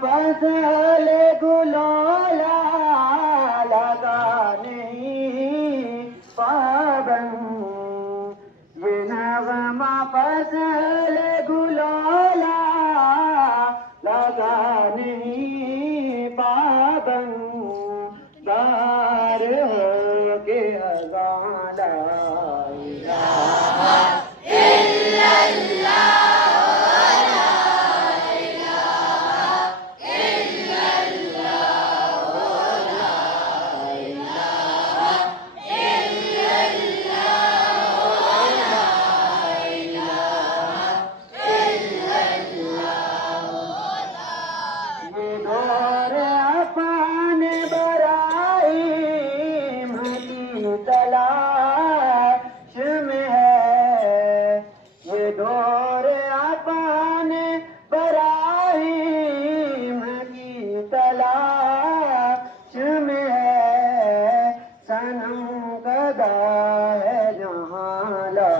فصل گلولا لگا نہیں پابند، یہ نغمہ فصل گلولا لگا نہیں پابند، دار ہو کے اذان لا الہ الا اللہ تلاش میں ہے، یہ دور اپن براہیم کی تلاش میں ہے، صنم کدا ہے جہاں لا